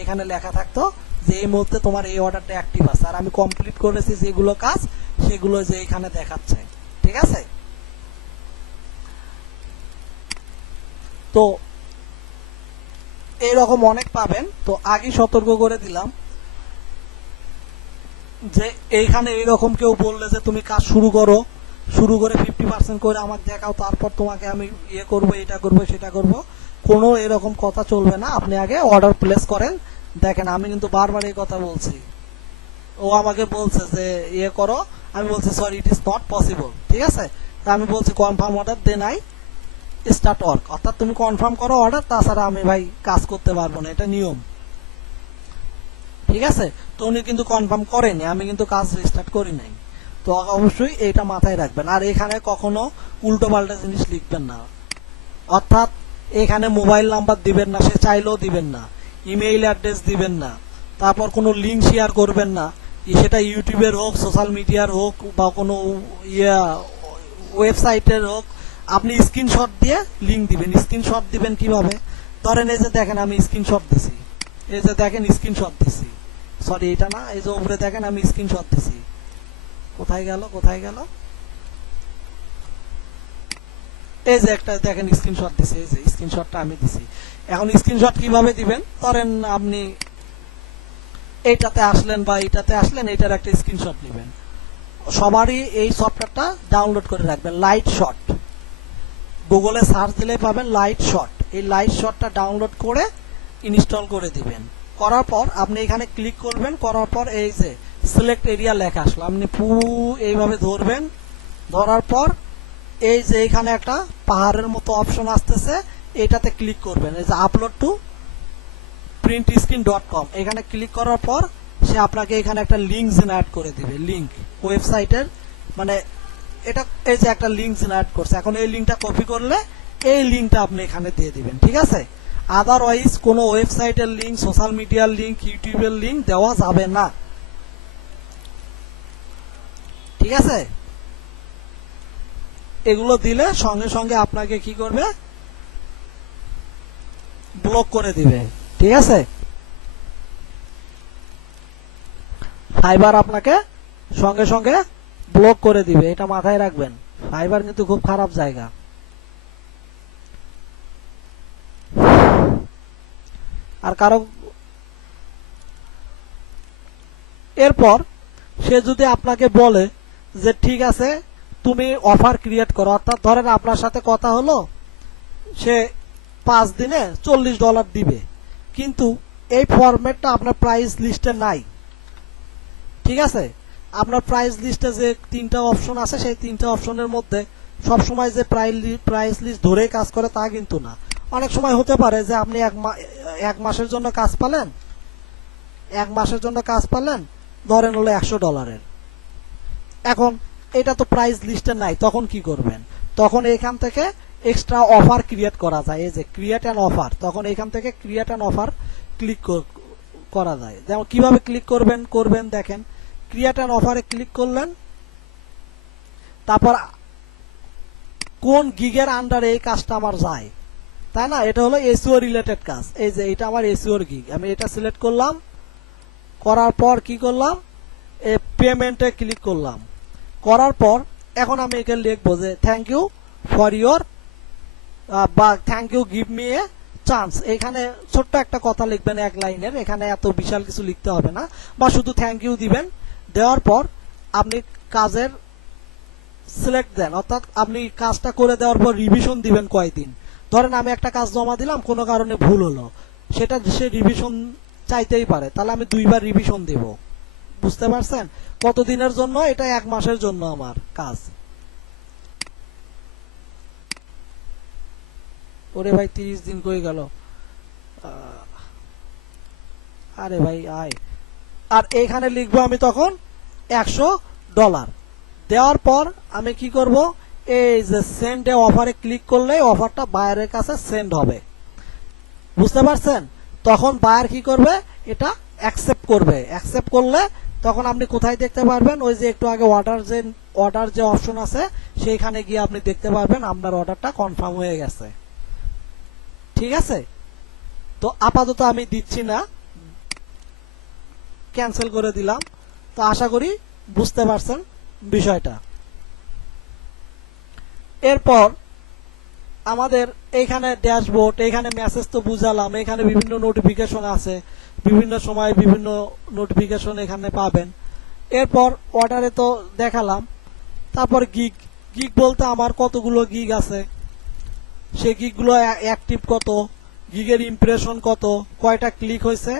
এখানে লেখা থাকতো যে এই মুহূর্তে তোমার এই অর্ডারটা অ্যাক্টিভ আছে, আর আমি কমপ্লিট করেছি যেগুলো কাজ সেগুলো যে এখানে দেখাচ্ছে। ঠিক আছে, তো এইরকম অনেক পাবেন। তো আগে সতর্ক করে দিলাম যে এইখানে এইরকম কেউ বললে যে তুমি কাজ শুরু করে 50% করে আমাকে দেখাও, তারপর তোমাকে আমি ইয়ে করবো, এটা করবো, সেটা করবো, কোনো এরকম কথা চলবে না। আপনি আগে অর্ডার প্লেস করেন। দেখেন আমি কিন্তু বারবার এই কথা বলছি, ও আমাকে বলছে যে ইয়ে করো, আমি বলছি sorry it is not possible. ঠিক আছে, আমি বলছি confirm order then I start work, অর্থাৎ তুমি কনফার্ম করো অর্ডার, তাছাড়া আমি ভাই কাজ করতে পারবো না, এটা নিয়ম। ঠিক আছে, তো উনি কিন্তু কনফার্ম করেনি, আমি কিন্তু কাজ স্টার্ট করি নাই। তো অবশ্যই এটা মাথায় রাখবেন। আর এখানে কখনো উল্টো পাল্টা জিনিস লিখবেন না, অর্থাৎ এখানে মোবাইল নাম্বার দিবেন না, সে চাইলেও দিবেন না, ইমেইল অ্যাড্রেস দিবেন না, তারপর কোনো লিঙ্ক শেয়ার করবেন না, সেটা ইউটিউবের হোক, সোশ্যাল মিডিয়ার হোক, বা কোনো ওয়েবসাইটের হোক। আপনি স্ক্রিনশট দিয়ে লিঙ্ক দিবেন। স্ক্রিনশট দিবেন কিভাবে, ধরেন এই যে দেখেন আমি স্ক্রিনশট দিছি, এই যে দেখেন স্ক্রিনশট দিছি, সরি এটা না, এই যে উপরে দেখেন আমি স্ক্রিনশট দিছি। কোথায় গেল এই যে একটা দেখেন স্ক্রিনশট দিছি, এই যে স্ক্রিনশটটা আমি দিছি। এখন স্ক্রিনশট কিভাবে দিবেন, ধরেন আপনি এইটাতে আসলেন বা এইটাতে আসলেন, এইটার একটা স্ক্রিনশট নেবেন। সবারই এই সফটওয়্যারটা ডাউনলোড করে রাখবেন, লাইট শট, গুগলে সার্চ দিলে পাবেন লাইট শট। এই লাইট শটটা ডাউনলোড করে ইনস্টল করে দিবেন। করার পর আপনি এখানে ক্লিক করবেন, করার পর এই যে সিলেক্ট এরিয়া লেখা আসলো, আপনি এইভাবে ধরবেন, ধরার পর এই যে এখানে একটা পাহাড়ের মতো অপশন আসতেছে, এটাতে ক্লিক করবেন, এই যে আপলোড টু printscreen.com, এখানে ক্লিক করার পর সে আপনাকে এখানে একটা লিঙ্ক জেনারেট করে দিবে, লিঙ্ক ওয়েবসাইটের, মানে এটা এই যে একটা লিঙ্ক জেনারেট করছে। এখন এই লিঙ্কটা কপি করলে এই লিঙ্কটা আপনি এখানে দিয়ে দিবেন, ঠিক আছে। আদারওয়াইজ কোনো ওয়েবসাইটের লিঙ্ক, সোশ্যাল মিডিয়ার লিঙ্ক, ইউটিউবের লিঙ্ক দেওয়া যাবে না, ঠিক আছে। এগুলো দিলে সঙ্গে সঙ্গে আপনাকে কি করবে, ব্লক করে দিবে, ঠিক আছে। ফাইবার আপনাকে সঙ্গে সঙ্গে ব্লক করে দিবে, এটা মাথায় রাখবেন। ফাইবার কিন্তু খুব খারাপ জায়গা। আর কারো এরপর সে যদি আপনাকে বলে যে ঠিক আছে তুমি অফার ক্রিয়েট করো, অর্থাৎ ধরেন আপনার সাথে কথা হলো, সে 5 দিনে $40 দিবে, কিন্তু এই ফরম্যাটটা আপনার প্রাইস লিস্টে নাই, ঠিক আছে। আপনার প্রাইস লিস্টে যে 3টা অপশন আছে, সেই 3টা অপশনের মধ্যে সবসময় যে প্রাইস লিস্ট ধরেই কাজ করে তা কিন্তু না। অনেক সময় হতে পারে যে আপনি এক মাসের জন্য কাজ পালেন, ধরেন হলো $100। এখন এটা তো প্রাইস লিস্টে নাই, তখন কি করবেন, তখন এখান থেকে এক্সট্রা অফার ক্রিয়েট করা যায়, এই যে ক্রিয়েট অ্যান অফার, তখন এখান থেকে ক্রিয়েট অ্যান অফার ক্লিক করা যায়। যেমন কিভাবে ক্লিক করবেন দেখেন, ক্রিয়েট অ্যান অফারে ক্লিক করলেন, তারপর কোন গিগের আন্ডারে এই কাজটা আমার যায়, তাই না, এটা হলো এসইও রিলেটেড কাজ। এই যে এটা আমার এসইওর গিগ, আমি এটা সিলেক্ট করলাম, করার পর কি করলাম, পেমেন্টে ক্লিক করলাম, করার পর এখন আমি এখানে লিখবো যে থ্যাংক ইউ ফর ইয়োর বা thank you give me a chance. এখানে ছোট্ট একটা কথা লিখবেন 1 লাইনের, এখানে এত বিশাল কিছু লিখতে হবে না, বা শুধু থ্যাংক ইউ দিবেন। দেওয়ার পর আপনি কাজের সিলেক্ট দেন, অর্থাৎ আপনি কাজটা করে দেওয়ার পর রিভিশন দিবেন কয়দিন। ধরেন আমি একটা কাজ জমা দিলাম, কোনো কারণে ভুল হলো, সেটা সে রিভিশন চাইতেই পারে, তাহলে আমি 2 বার রিভিশন দেব, বুঝতে পারছেন। কতদিনের জন্য, এটা 1 মাসের জন্য আমার কাজ। ওরে ভাই 30 দিন কই গেল, আরে ভাই আয়। আর এখানে লিখবো আমি তখন $100। দেওয়ার পর আমি কি করব, এই যে সেন্ড এ অফারে ক্লিক করলে অফারটা বায়ারের কাছে সেন্ড হবে, বুঝতে পারছেন। তখন বায়ার কি করবে, এটা অ্যাকসেপ্ট করবে। অ্যাকসেপ্ট করলে তখন আপনি কোথায় দেখতে পারবেন, ওই যে একটু আগে অর্ডার যে অপশন আছে সেইখানে গিয়ে আপনি দেখতে পারবেন আপনার অর্ডারটা কনফার্ম হয়ে গেছে, ঠিক আছে। তো আপাতত আমি দিচ্ছি না, ক্যান্সেল করে দিলাম। তো আশা করি বুঝতে পারছেন বিষয়টা। এরপর আমাদের এইখানে ড্যাশবোর্ড, এখানে মেসেজ তো বুঝালাম, এখানে বিভিন্ন নোটিফিকেশন আছে, বিভিন্ন সময় বিভিন্ন নোটিফিকেশন এখানে পাবেন। এরপর অর্ডারে তো দেখালাম। তারপর গিগ বলতে আমার কতগুলো গিগ আছে, সেই গিগগুলো অ্যাক্টিভ কত, গিগের ইমপ্রেশন কত, কয়টা ক্লিক হয়েছে,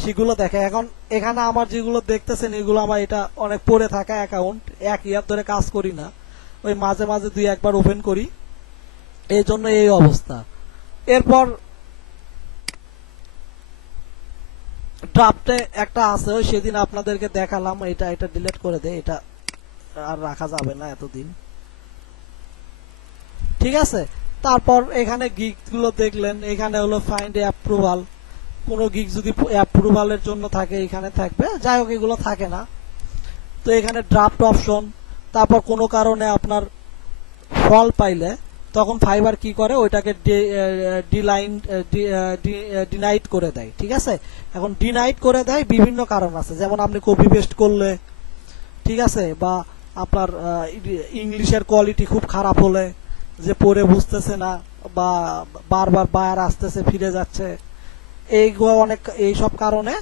সেগুলো দেখে। এখন এখানে আমার যেগুলো দেখতেছেন এগুলো আমার এটা অনেক পড়ে থাকা অ্যাকাউন্ট, 1 ইয়ার ধরে কাজ করি না, ওই মাঝে মাঝে 2-1 বার ওপেন করি, এই জন্য এই অবস্থা। এরপর ড্রাফটে একটা আছে, ওই সেদিন আপনাদেরকে দেখালাম, এটা ডিলিট করে দেয়, এটা আর রাখা যাবে না এতদিন, ঠিক আছে। তারপর এখানে গিগ গুলো দেখলেন, এখানে হলো ফাইন্ড অ্যাপ্রুভাল, কোনো গিগ যদি অ্যাপ্রুভালের জন্য থাকে এখানে থাকবে, যাই হোক এগুলো থাকে না। তো এখানে ড্রাফট অপশন, তারপর কোনো কারণে আপনার ফল পাইলে তখন ফাইবার কি করে, ওইটাকে ডিনাইট করে দেয়, ঠিক আছে। এখন ডিনাইট করে দেয় বিভিন্ন কারণ আছে, যেমন আপনি কপি পেস্ট করলে, ঠিক আছে, বা আপনার ইংলিশের কোয়ালিটি খুব খারাপ হলে, যে পড়ে বুঝতেছে না বা বারবার বায়ার আসতেছে ফিরে যাচ্ছে, এইগুলো অনেক এইসব কারণে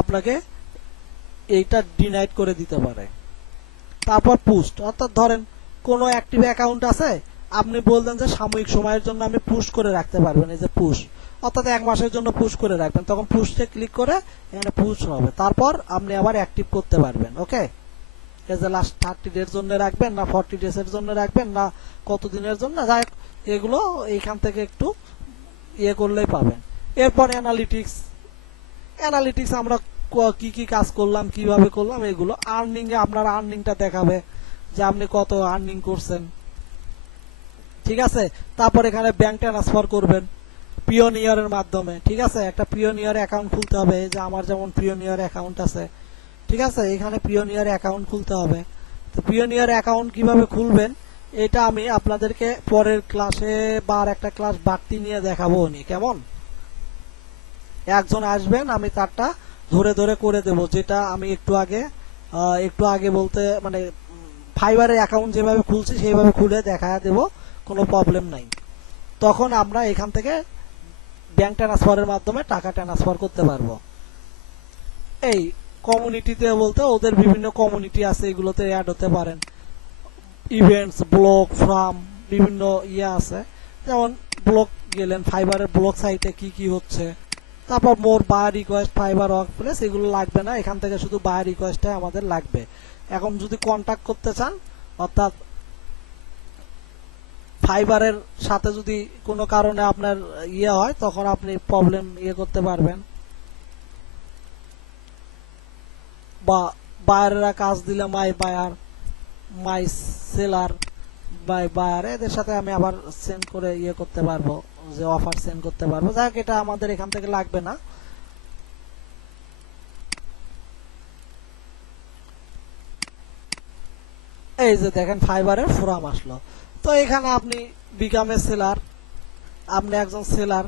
আপনাকে এইটা ডিনাইট করে দিতে পারে। তারপর পুস্ট, অর্থাৎ ধরেন কোনো অ্যাক্টিভ অ্যাকাউন্ট আছে, আপনি বললেন যে সাময়িক সময়ের জন্য আমি পুশ করে রাখতে পারবেন, এই যে পুশ, অর্থাৎ 1 মাসের জন্য পুশ করে রাখবেন, তখন পুশে ক্লিক করে এখানে পুশ হবে, তারপর আপনি আবার অ্যাক্টিভ করতে পারবেন। ওকে, এই যে লাস্ট 30 ডের জন্য রাখবেন না 40 ডেজ এর জন্য রাখবেন না কতদিনের জন্য, যাই হোক, এগুলো এইখান থেকে একটু ইয়ে করলেই পাবেন। এরপর অ্যানালিটিক্স, অ্যানালিটিক্স আমরা কি কি কাজ করলাম কিভাবে করলাম, এগুলো আর্নিং এ আপনার আর্নিংটা দেখাবে যে আপনি কত আর্নিং করছেন, ঠিক আছে। তারপর এখানে ব্যাংক ট্রান্সফার করবেন পিওনিয়ারের মাধ্যমে, ঠিক আছে। একটা পিওনিয়ার অ্যাকাউন্ট খুলতে হবে, এই যে আমার যেমন পিওনিয়ার অ্যাকাউন্ট আছে, ঠিক আছে, এখানে পিওনিয়ার অ্যাকাউন্ট খুলতে হবে। তো পিওনিয়ার অ্যাকাউন্ট কিভাবে খুলবেন এটা আমি আপনাদেরকে পরের ক্লাসে বা আর একটা ক্লাস বাড়তি নিয়ে দেখাবো নি, কেমন। একজন আসবেন, আমি তারটা ধরে ধরে করে দেব, যেটা আমি একটু আগে বলতে মানে ফাইবারের অ্যাকাউন্ট যেভাবে খুলছি সেইভাবে খুলে দেখা দেব, কোনো প্রবলেম নাই। তখন আমরা এখান থেকে ব্যাংক ট্রান্সফারের মাধ্যমে টাকা ট্রান্সফার করতে পারবো। এই কমিউনিটিতে বলতে ওদের বিভিন্ন কমিউনিটি আছে, এগুলোতে অ্যাড হতে পারেন, ইভেন্টস, ব্লগ, ফ্রাম, বিভিন্ন ইয়ে আছে, যেমন ব্লগ গেলেন, ফাইবারের ব্লগ সাইটে কি কি হচ্ছে, তারপর more buyer request, Fiverr workplace, এগুলো লাগবে না, এখান থেকে শুধু বায়ার রিকোয়েস্টটাই আমাদের লাগবে। এখন যদি কন্ট্যাক্ট করতে চান, অর্থাৎ ফাইবারের সাথে যদি কোনো কারণে আপনার ইয়ে হয়, তখন আপনি প্রবলেম ইয়ে করতে পারবেন, বা বায়ারেরা কাজ দিলে my buyer, my seller, by buyer, এদের সাথে আমি আবার সেন্ড করে ইয়ে করতে পারবো, যে অফার সেন্ড করতে পারবো। যাই হোক, এটা আমাদের এখান থেকে লাগবে না। এই যে দেখেন ফাইবারের ফোরাম আসলো, তো এখানে আপনি বিকামে সেলার, আপনি একজন সেলার,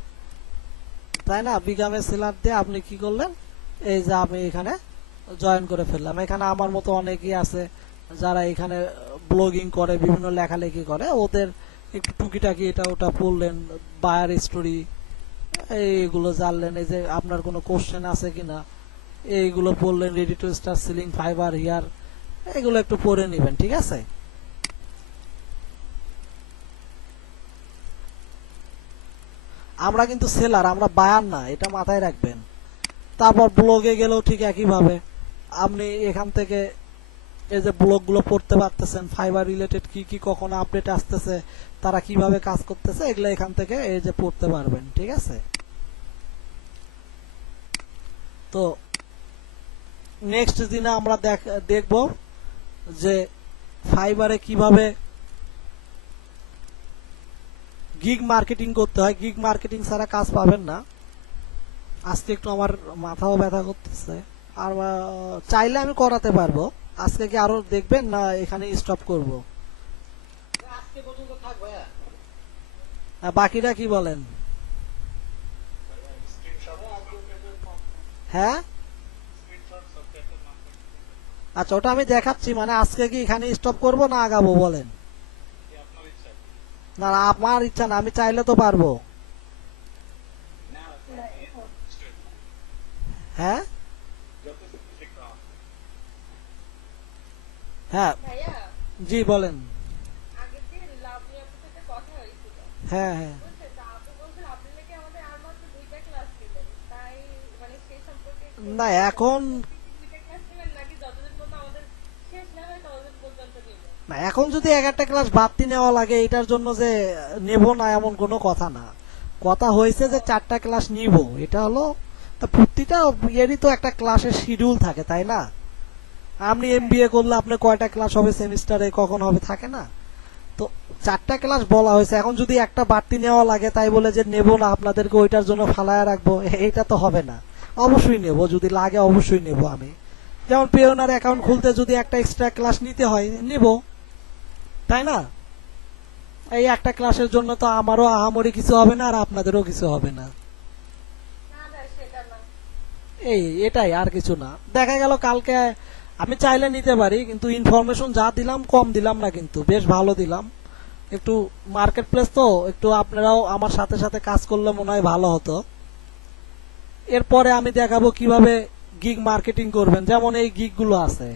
তাই না, বিকামে সেলার দিয়ে আপনি কি করলেন, এই যে আমি এখানে জয়েন করে ফেললাম। এখানে আমার মতো অনেকেই আছে যারা এখানে ব্লগিং করে, বিভিন্ন লেখালেখি করে, ওদের একটু টুকিটাকি এটা ওটা পড়লেন, বায়ার স্টোরি এইগুলো জানলেন, এই যে আপনার কোনো কোশ্চেন আছে কিনা এইগুলো পড়লেন, ready to start selling fibre here, এগুলো একটু পড়ে নেবেন, ঠিক আছে। আমরা কিন্তু সেলার, আমরা বায়ার না, এটা মাথায় রাখবেন। তারপর ব্লগে গেলেও ঠিক একইভাবে আপনি এখান থেকে এই যে ব্লগ গুলো পড়তে পারতেছেন, ফাইবার রিলেটেড কি কি কখন আপডেট আসতেছে, তারা কিভাবে কাজ করতেছে, এগুলো এখান থেকে এই যে পড়তে পারবেন, ঠিক আছে। তো নেক্সট দিনে আমরা দেখব যে ফাইবারে কিভাবে গিগ মার্কেটিং করতে হয়। গিগ মার্কেটিং ছাড়া কাজ পাবেন না। আজকে একটু আমার মাথাও ব্যথা করতেছে, আর চাইলে আমি করাতে পারবো। আজকে কি আরো দেখবেন না এখানে স্টপ করব? আজকে পর্যন্ত থাকবে। বাকিরা কি বলেন? হ্যাঁ, আচ্ছা, ওটা আমি দেখাচ্ছি। মানে আজকে কি এখানে স্টপ করব না আগাবো বলেন? না, আমার ইচ্ছা না, আমি চাইলে তো পারবো। হ্যাঁ হ্যাঁ, জি বলেন। হ্যাঁ হ্যাঁ, না এখন না, এখন যদি 11টা ক্লাস বাড়তি নেওয়া লাগে এটার জন্য যে নেব না এমন কোনো কথা না। কথা হয়েছে যে 4টা ক্লাস নিব, এটা হলো প্রতিটা এরই তো একটা ক্লাসের শিডিউল থাকে, তাই না? আপনি এমবিএ করলে আপনার কয়টা ক্লাস হবে সেমিস্টারে, কখন হবে, থাকে না? তো 4টা ক্লাস বলা হয়েছে, এখন যদি একটা বাড়তি নেওয়া লাগে তাই বলে যে নেব না আপনাদেরকে ওইটার জন্য ফালায়া রাখবো, এটা তো হবে না। অবশ্যই নেব, যদি লাগে অবশ্যই নেব। আমি যেমন পেওনার অ্যাকাউন্ট খুলতে যদি একটা এক্সট্রা ক্লাস নিতে হয় নেব, তাই না? এই একটা ক্লাসের জন্য তো আমারও আহামরি কিছু হবে না, আর আপনাদেরও কিছু হবে না। এটাই, আর কিছু না। দেখা গেল কালকে আমি চাইলে নিতে পারি, কিন্তু ইনফরমেশন যা দিলাম কম দিলাম না, কিন্তু বেশ ভালো দিলাম। একটু মার্কেট প্লেস তো একটু আপনারাও আমার সাথে সাথে কাজ করলে মনে হয় ভালো হতো। এরপরে আমি দেখাবো কিভাবে গিগ মার্কেটিং করবেন। যেমন এই গিগ গুলো আছে,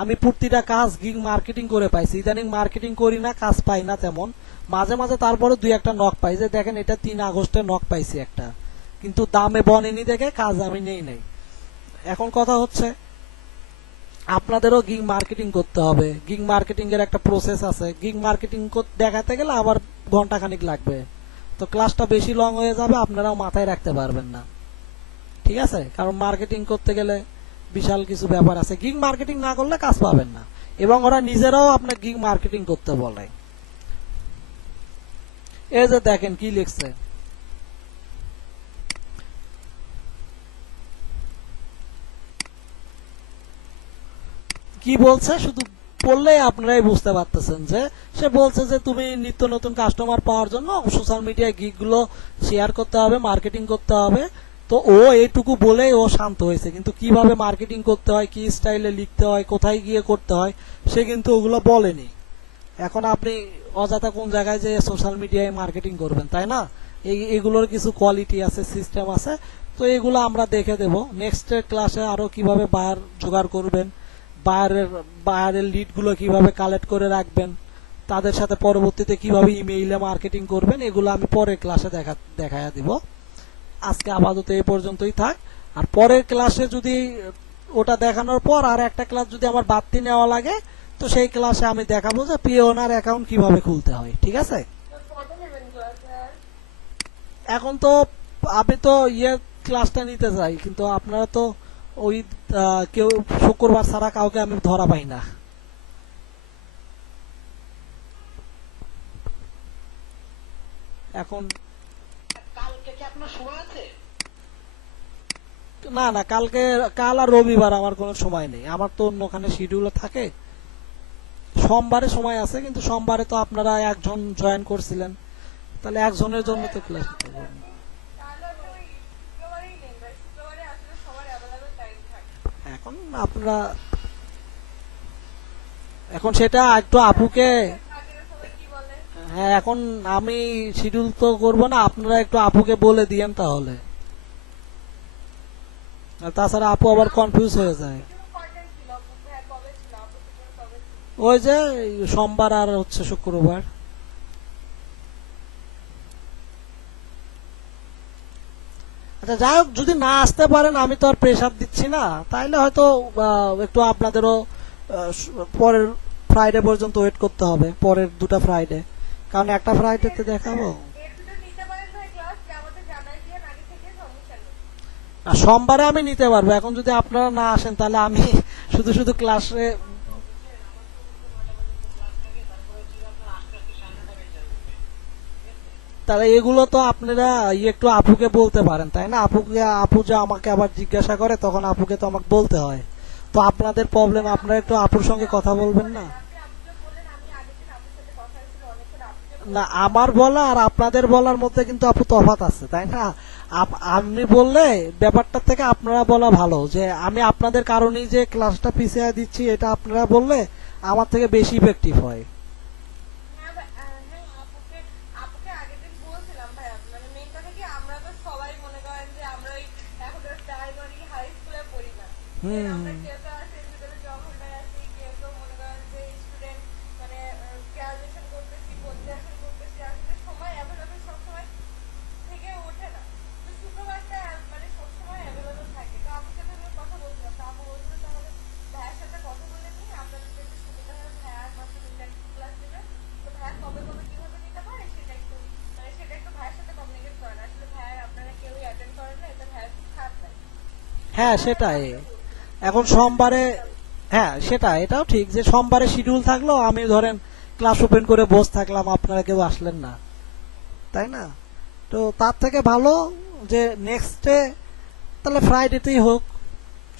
আমি প্রতিটা কাজ গিগ মার্কেটিং করে পাইছি। ইদানিং মার্কেটিং করি না, কাজ পাই না তেমন, মাঝে মাঝে তারপরে দুই একটা নক পাই। যে দেখেন এটা 3 আগস্টে নক পাইছি একটা, কিন্তু দামে বনেনি দেখে কাজ আমি নেই নাই। এখন কথা হচ্ছে আপনাদেরও গিগ মার্কেটিং করতে হবে। গিগ মার্কেটিং এর একটা প্রসেস আছে। গিগ মার্কেটিং দেখাতে গেলে আবার ঘন্টাখানিক লাগবে, তো ক্লাসটা বেশি লং হয়ে যাবে, আপনারাও মাথায় রাখতে পারবেন না। ঠিক আছে, কারণ মার্কেটিং করতে গেলে বিশাল কিছু ব্যাপার আছে। গিগ মার্কেটিং না করলে কাজ পাবেন না, এবং ওরা নিজেরাও আপনার গিগ মার্কেটিং করতে বলে। এই যে দেখেন কি লিখছে, কি বলছে শুধু পড়লেই আপনারাই বুঝতে পারতেছেন। যে সে বলছে যে তুমি নিত্য নতুন কাস্টমার পাওয়ার জন্য সোশ্যাল মিডিয়ায় গিগ গুলো শেয়ার করতে হবে, মার্কেটিং করতে হবে। তো ও এইটুকু বলেই ও শান্ত হয়েছে, কিন্তু কিভাবে মার্কেটিং করতে হয়, কি স্টাইলে লিখতে হয়, কোথায় গিয়ে করতে হয়, সে কিন্তু ওগুলো বলেনি। এখন আপনি অযথা কোন জায়গায় যে সোশ্যাল মিডিয়ায় মার্কেটিং করবেন, তাই না? এগুলোর কিছু কোয়ালিটি আছে, সিস্টেম আছে। তো এগুলো আমরা দেখে দেব নেক্সট ক্লাসে। আরো কিভাবে বায়ার জোগাড় করবেন, বায়ারের লিড গুলো কিভাবে কালেক্ট করে রাখবেন, তাদের সাথে পরবর্তীতে কিভাবে ইমেইলে মার্কেটিং করবেন, এগুলো আমি পরের ক্লাসে দেখায়া দিব। আজকে আপাতত এই পর্যন্তই থাক। আর পরের ক্লাসে যদি ওটা দেখানোর পর আর একটা ক্লাস যদি আমার বাড়তি নেওয়া লাগে, তো সেই ক্লাসে আমি দেখাবো যে পিওনার অ্যাকাউন্ট কিভাবে খুলতে হয়। ঠিক আছে? এখন তো আমি তো ক্লাসটা নিতে চাই, কিন্তু আপনারা তো ওই কেউ শুক্রবার ছাড়া কাউকে আমি ধরা পাই না। এখন কালকে কি আপনার সময় আছে? না না, কাল আর রবিবার আমার কোনো সময় নেই, আমার তো অন্যখানে শিডিউল থাকে। সোমবারে সময় আছে, কিন্তু সোমবারে তো আপনারা একজন জয়েন করছিলেন, তাহলে একজনের জন্য তো ক্লাস নিতে পারবেন। এখন আপনারা এখন সেটা একটু আপুকে, হ্যাঁ এখন আমি শিডিউল তো করবো না, আপনারা একটু আপুকে বলে দিয়েন তাহলে। আর তাছাড়া আপু আবার কনফিউজ হয়ে যায়। ওই যে সোমবার আর হচ্ছে শুক্রবার। আচ্ছা যাই হোক, যদি না আসতে পারেন আমি তো আর প্রেশার দিচ্ছি না, তাইলে হয়তো একটু আপনাদেরও পরের ফ্রাইডে পর্যন্ত ওয়েট করতে হবে, পরের দুটা ফ্রাইডে, কারণ একটা ফ্রাইডেতে দেখাবো। আর সোমবারে আমি নিতে পারবো। এখন যদি আপনারা না আসেন তাহলে আমি শুধু শুধু ক্লাসে, তাহলে এগুলো তো আপনারা একটু আপুকে বলতে পারেন, তাই না? আপু যে আমাকে আবার জিজ্ঞাসা করে, তখন আপুকে তো আমাকে বলতে হয়। তো আপনাদের প্রবলেম, আপনারা একটু আপুর সঙ্গে কথা বলবেন না? না, আমার বলা আর আপনাদের বলার মধ্যে কিন্তু আপু তফাৎ আছে, তাই না? আমি বললে ব্যাপারটা থেকে আপনারা বলা ভালো, যে আমি আপনাদের কারণেই যে ক্লাসটা পিছিয়ে দিচ্ছি, এটা আপনারা বললে আমার থেকে বেশি ইফেক্টিভ হয়। হুম হুম। হ্যাঁ সেটাই। এখন সোমবারে, হ্যাঁ সেটা, এটাও ঠিক যে সোমবারে শিডিউল থাকলো, আমি ধরেন ক্লাস ওপেন করে বসে থাকলাম, আপনারা কেউ আসলেন না, তাই না? তো তার থেকে ভালো যে নেক্সটে তাহলে ফ্রাইডেতেই হোক,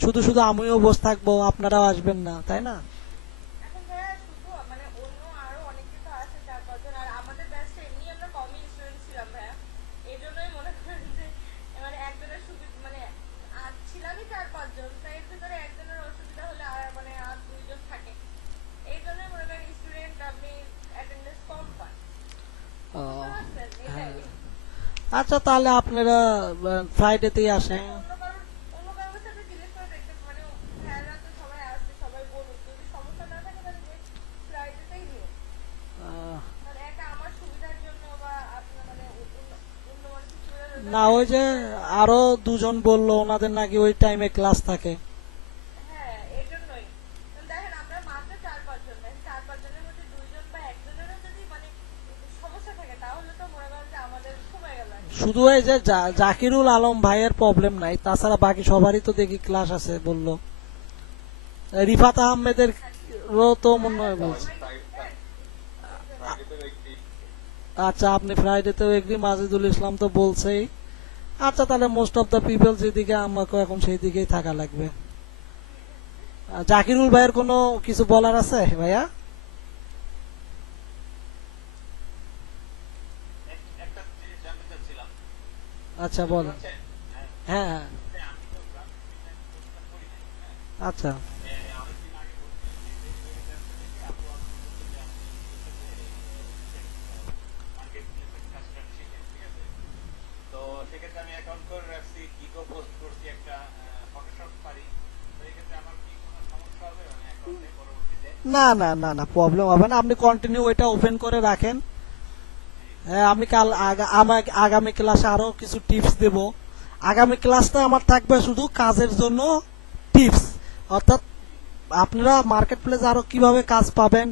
শুধু শুধু আমিও বসে থাকবো, আপনারাও আসবেন না, তাই না? আচ্ছা তাহলে আপনারা ফ্রাইডেতেই আসেন। অন্য কারোর সাথে জিজ্ঞেস করে দেখতে মানে ভাইয়ারা তো সবাই আসছে সবাই বলুক যদি সমস্যা না থাকে তাহলে ফ্রাইডেতেই নিও আহ, মানে এটা আমার সুবিধার জন্য বা আপনার মানে অন্য মানুষের সুবিধার জন্য না ওই যে আরো দুজন বললো ওনাদের নাকি ওই টাইমে ক্লাস থাকে। হ্যাঁ এই জন্যই দেখেন আমরা মাত্র 4-5 জন দেখেন 4-5 জনের মধ্যে 2 জন বা 1 জনেরও যদি মানে সমস্যা থাকে তাহলে তো মনে করেন যে আমাদের কমে গেল শুধু এই যে জাকিরুল আলম ভাইয়ের প্রবলেম নাই, তাছাড়া বাকি সবারই তো দেখি ক্লাস আছে বললো। রিফাত আহমেদের তো মনে হয় বলছে। আচ্ছা আপনি ফ্রাইডেতেও এগ্রি, মাজেদুল ইসলাম তো বলছেই। আচ্ছা তাহলে মোস্ট অফ দ্য পিপল যেদিকে, আমাকে এখন সেই দিকেই থাকা লাগবে। জাকিরুল ভাইয়ের কোনো কিছু বলার আছে ভাইয়া? একটা জিনিস জানতে চাচ্ছিলাম। আচ্ছা বলেন। বুঝছেন? হ্যাঁ হ্যাঁ আমি তো গ্রাফিক ডিজাইন কোর্সটা করি নাই, হ্যাঁ? আচ্ছা অনেকদিন আগে করছি যে ওয়েবসাইটটা থেকে আপু আমাকে বলছে যে আপনি মার্কেট প্লেসের কাজটা শিখেন, ঠিক আছে? তো সেক্ষেত্রে আমি অ্যাকাউন্ট করে রাখছি, গিগও পোস্ট করছি, একটা ফটোশপ পারি। তো এক্ষেত্রে আমার কি কোনো সমস্যা হবে মানে অ্যাকাউন্টে পরবর্তীতে? না না না না প্রবলেম হবে না, আপনি কন্টিনিউ ওইটা ওপেন করে রাখেন। হ্যাঁ আমি কাল আগামী ক্লাসে আরো কিছু টিপস দেব। আগামী ক্লাসটা আমার থাকবে শুধু কাজের জন্য টিপস, অর্থাৎ আপনারা মার্কেট প্লেসে আরো কিভাবে কাজ পাবেন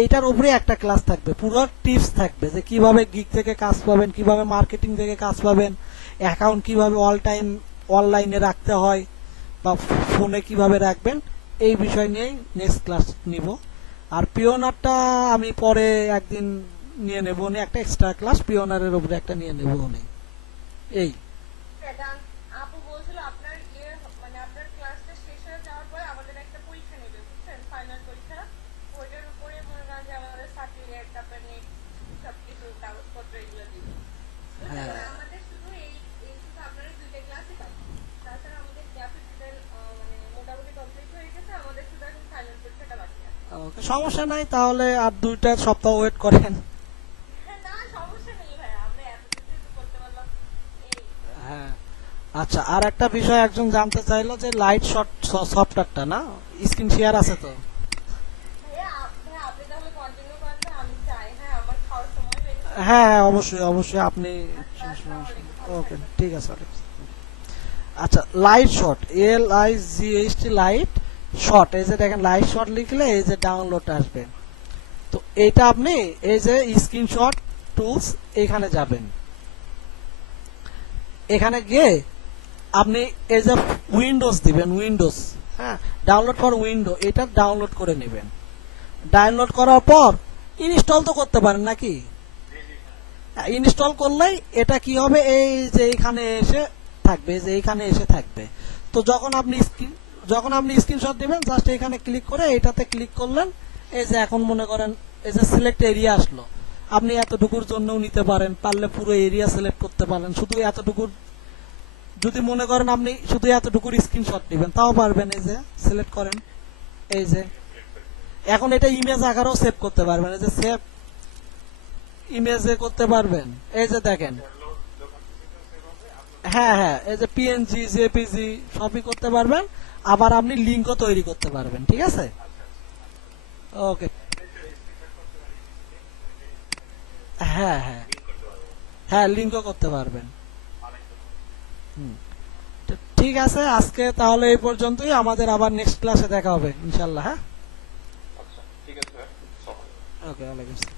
এইটার উপরে একটা ক্লাস থাকবে, পুরো টিপস থাকবে যে কিভাবে গিগ থেকে কাজ পাবেন, কিভাবে মার্কেটিং থেকে কাজ পাবেন, অ্যাকাউন্ট কিভাবে অল টাইম অনলাইনে রাখতে হয় বা ফোনে কিভাবে রাখবেন, এই বিষয় নিয়েই নেক্সট ক্লাস নিব। আর পিওনারটা আমি পরে একদিন নিয়ে নেব, একটা এক্সট্রা ক্লাস পিওনারের উপরে একটা নিয়ে নেব এই। এটা আপু বলছিল আপনার মানে আপনার ক্লাসটা শেষ হয়ে যাওয়ার পরে আমাদের একটা পরীক্ষা নেবে বুঝছেন ফাইনাল পরীক্ষা ওইটার উপরে মনে করেন যে আমাদের সার্টিফিকেট তারপরে নেক্সট সবকিছু কাগজপত্র এগুলো দিবে হ্যাঁ আমাদের শুধু এই শুধু আপনারা 2টা ক্লাসই পাবেন তাছাড়া আমাদের গ্রাফিক ডিজাইন মানে মোটামুটি কমপ্লিট হয়ে গেছে আমাদের শুধু এখন ফাইনাল পরীক্ষাটা বাকি আছে ওকে সমস্যা নাই, তাহলে আর 2টা সপ্তাহ ওয়েট করেন। হ্যাঁ না সমস্যা নেই ভাই আমরা এত কিছু করতে পারলাম এই হ্যাঁ আচ্ছা, আর একটা বিষয় একজন জানতে চাইলো যে লাইট শট সফটওয়্যারটা না স্ক্রিন শেয়ার আছে তো? ভাইয়া আপনি তাহলে কন্টিনিউ করেন না আমি চাই হ্যাঁ আমার খাওয়ার সময় হয়ে গেছে হ্যাঁ হ্যাঁ অবশ্যই অবশ্যই আপনি। ওকে ঠিক আছে। আচ্ছা light shot LIGHT light shot, এই যে দেখেন লাইট শট লিখলে এই যে ডাউনলোড আসবে। তো এইটা আপনি এই যে স্ক্রিনশট টুলস এখানে যাবেন, এখানে গিয়ে আপনি এই যে উইন্ডোজ দিবেন, উইন্ডোজ হ্যাঁ ডাউনলোড ফর উইন্ডো, এটা ডাউনলোড করে নেবেন। ডাউনলোড করার পর ইনস্টল তো করতে পারেন নাকি? ইনস্টল করলেই এটা কি হবে, এই যে এখানে এসে থাকবে, যে এখানে এসে থাকবে। তো যখন আপনি স্ক্রিনশট দিবেন জাস্ট এখানে ক্লিক করে এটাতে ক্লিক করলেন, এই যে এখন মনে করেন এই যে সিলেক্ট এরিয়া আসলো, আপনি এতটুকুর জন্যও নিতে পারেন, পারলে পুরো এরিয়া সিলেক্ট করতে পারেন। শুধু এতটুকুর যদি মনে করেন আপনি শুধু এতটুকুর স্ক্রিনশট নেবেন তাও পারবেন, এই যে সিলেক্ট করেন, এই যে এখন এটা ইমেজ আকারেও সেভ করতে পারবেন, এই যে সেভ ইমেজে করতে পারবেন, এই যে দেখেন হ্যাঁ হ্যাঁ এই যে PNG JPG সবই করতে পারবেন, আবার আপনি লিঙ্কও তৈরি করতে পারবেন, ঠিক আছে? ওকে হ্যাঁ হ্যাঁ হ্যাঁ লিঙ্কও করতে পারবেন। হুম তো ঠিক আছে, আজকে তাহলে এই পর্যন্তই, আমাদের আবার নেক্সট ক্লাসে দেখা হবে ইনশাল্লাহ। হ্যাঁ আচ্ছা ঠিক আছে, ওকে ওয়ালাইকুম আসসালাম।